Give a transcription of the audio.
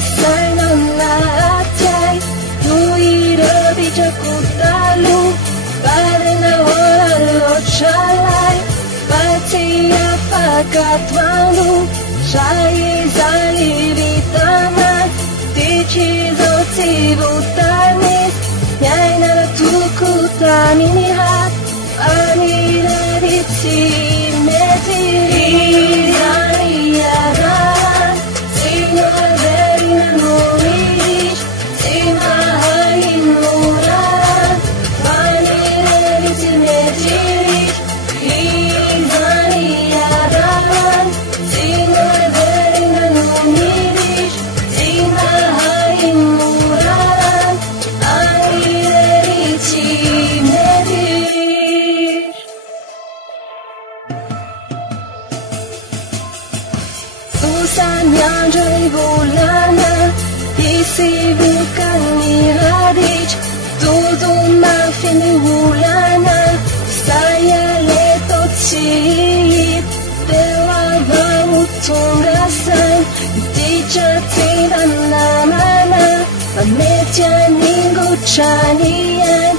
selesai non lahat Luira bijaku talu Pada nawala lo chalai Pati apakat walu Shai zali vitamat Tichi zoti vutanis Nyai nara tuku taminihat Anira ditsi metiri Zaniyaran Sino verina nurish Sima hain muran Anira ditsi metiri Zaniyaran Sino verina nurish Sima hain muran Anira ditsi metiri Busan yang jeli bulana Isi bukan miradic Tudo maafin di bulana Saya letot cip Dewa baru tunggasan Dicatin namana Pametya minggu canian